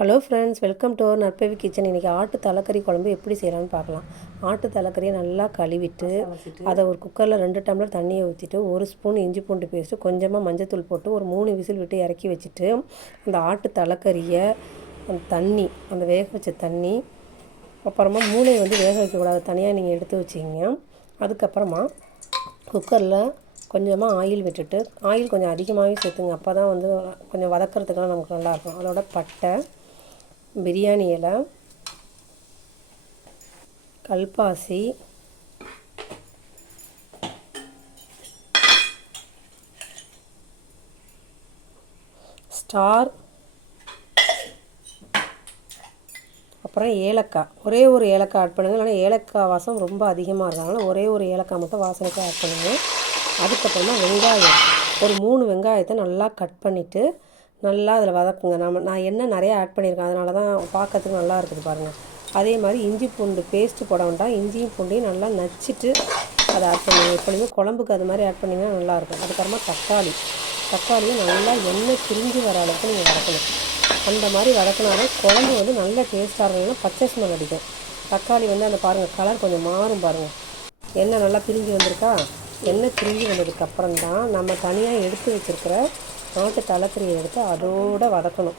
Hello friends welcome to Narpavi kitchen இன்றைக்கி ஆட்டு தலைக்கறி குழம்பு எப்படி செய்யலாம்னு பார்க்கலாம். ஆட்டு தலைக்கறியை நல்லா கழுவிட்டு அதை ஒரு குக்கரில் ரெண்டு டம்ளர் தண்ணியை ஊற்றிட்டு ஒரு ஸ்பூன் இஞ்சி பூண்டு பேஸ்ட்டு கொஞ்சமாக மஞ்சத்தூள் போட்டு ஒரு மூணு விசில் விட்டு இறக்கி வச்சுட்டு அந்த ஆட்டு தலைக்கறியை அந்த தண்ணி அந்த வேக வச்ச தண்ணி அப்புறமா மூளையை வந்து வேக வைக்கக்கூடாது. தனியாக நீங்கள் எடுத்து வச்சிங்க. அதுக்கப்புறமா குக்கரில் கொஞ்சமாக ஆயில் விட்டுட்டு ஆயில் கொஞ்சம் அதிகமாகவே சேர்த்துங்க. அப்போ தான் வந்து கொஞ்சம் வதக்கிறதுக்கெல்லாம் நமக்கு நல்லாயிருக்கும் அதோட பட்டை பிரியாணி இலை கல்பாசி ஸ்டார் அப்புறம் ஏலக்காய். ஒரே ஒரு ஏலக்காய் ஆட் பண்ணுங்கள் ஆனால் ஏலக்காய் வாசம் ரொம்ப அதிகமாக இருக்கனால ஒரே ஒரு ஏலக்காய் மட்டும் வாசனைக்காக ஆட் பண்ணுங்கள் அதுக்கப்புறமா வெங்காயம். ஒரு மூணு வெங்காயத்தை நல்லா கட் பண்ணிவிட்டு நல்லா அதில் வதக்குங்க. நம்ம நான் என்ன நிறையா ஆட் பண்ணியிருக்கேன். அதனால தான் பார்க்கறதுக்கு நல்லா இருக்குது பாருங்கள் அதே மாதிரி இஞ்சி பூண்டு பேஸ்ட்டு போட வேண்டாம். இஞ்சியும் பூண்டையும் நல்லா நச்சுட்டு அதை ஆட் பண்ணுங்க. எப்பொழுதுமே குழம்புக்கு அது மாதிரி ஆட் பண்ணிங்கன்னா நல்லாயிருக்கும் அதுக்கப்புறமா தக்காளி. தக்காளியும் நல்லா எண்ணெய் பிரிஞ்சு வர அளவுக்கு நீங்கள் வதக்கணும். அந்த மாதிரி வதக்கினாலே குழம்பு வந்து நல்ல டேஸ்ட்டாக இருந்ததுன்னா பச்சை ஸ்மெல் அடிக்கும். தக்காளி வந்து அந்த பாருங்கள் கலர் கொஞ்சம் மாறும் பாருங்கள் எண்ணெய் நல்லா பிரிஞ்சு வந்திருக்கா? எண்ணெய் பிரிஞ்சு வந்ததுக்கப்புறம் தான் நம்ம தனியாக எடுத்து வச்சுருக்கிற நாட்டு தலைக்கறியை எடுத்து அதோடு வதக்கணும்.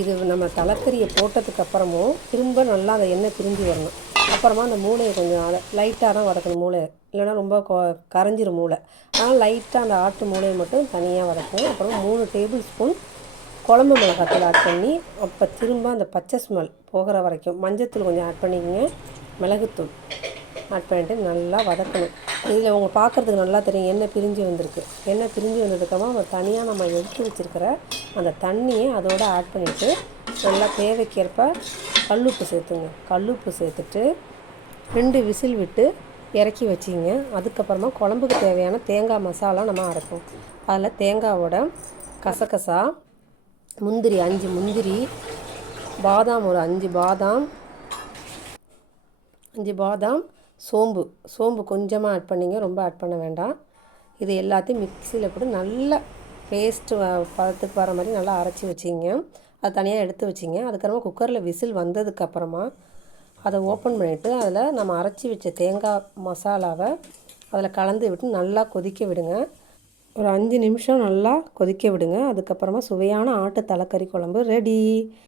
இது நம்ம தலைக்கறியை போட்டதுக்கப்புறமும் திரும்ப நல்லா அந்த எண்ணெய் பிரிஞ்சு வரணும். அப்புறமா அந்த மூளையை கொஞ்சம் அதை லைட்டாக தான் வதக்கணும் மூளை இல்லைன்னா ரொம்ப கொ கரைஞ்சிரும் மூளை. ஆனால் லைட்டாக அந்த ஆட்டு மூளையை மட்டும் தனியாக வதக்கணும். அப்புறம் மூணு டேபிள் ஸ்பூன் குழம்பு மிளகாத்தூள் ஆட் பண்ணி அப்போ திரும்ப அந்த பச்சை ஸ்மெல் போகிற வரைக்கும் மஞ்சத்தூள் கொஞ்சம் ஆட் பண்ணிக்கோங்க. மிளகுத்தூள் ஆட் பண்ணிவிட்டு நல்லா வதக்கணும். இதில் உங்கள் பார்க்குறதுக்கு நல்லா தெரியும். எண்ணெய் பிரிஞ்சு வந்திருக்கு. எண்ணெய் பிரிஞ்சு வந்ததுக்கப்புறம் நம்ம தனியாக நம்ம எடுத்து வச்சுருக்கிற அந்த தண்ணியை அதோடு ஆட் பண்ணிவிட்டு நல்லா தேவைக்கேற்ப கல்லுப்பு சேர்த்துங்க. கல்லுப்பு சேர்த்துட்டு ரெண்டு விசில் விட்டு இறக்கி வச்சிங்க. அதுக்கப்புறமா குழம்புக்கு தேவையான தேங்காய் மசாலா நம்ம அரைப்போம். அதில் தேங்காவோட கசகசா முந்திரி அஞ்சு முந்திரி பாதாம் ஒரு அஞ்சு பாதாம் அஞ்சு பாதாம் சோம்பு சோம்பு கொஞ்சமாக ஆட் பண்ணிங்க ரொம்ப ஆட் பண்ண வேண்டாம். இது எல்லாத்தையும் மிக்சியில் போட்டு நல்லா பேஸ்ட்டு பதத்துக்கு வர மாதிரி நல்லா அரைச்சி வச்சிங்க. அது தனியாக எடுத்து வச்சிங்க. அதுக்கப்புறமா குக்கரில் விசில் வந்ததுக்கப்புறமா அதை ஓப்பன் பண்ணிவிட்டு அதில் நம்ம அரைச்சி வச்ச தேங்காய் மசாலாவை அதில் கலந்து விட்டு நல்லா கொதிக்க விடுங்க. ஒரு அஞ்சு நிமிஷம் நல்லா கொதிக்க விடுங்க. அதுக்கப்புறமா சுவையான ஆட்டு தலைக்கறி குழம்பு ரெடி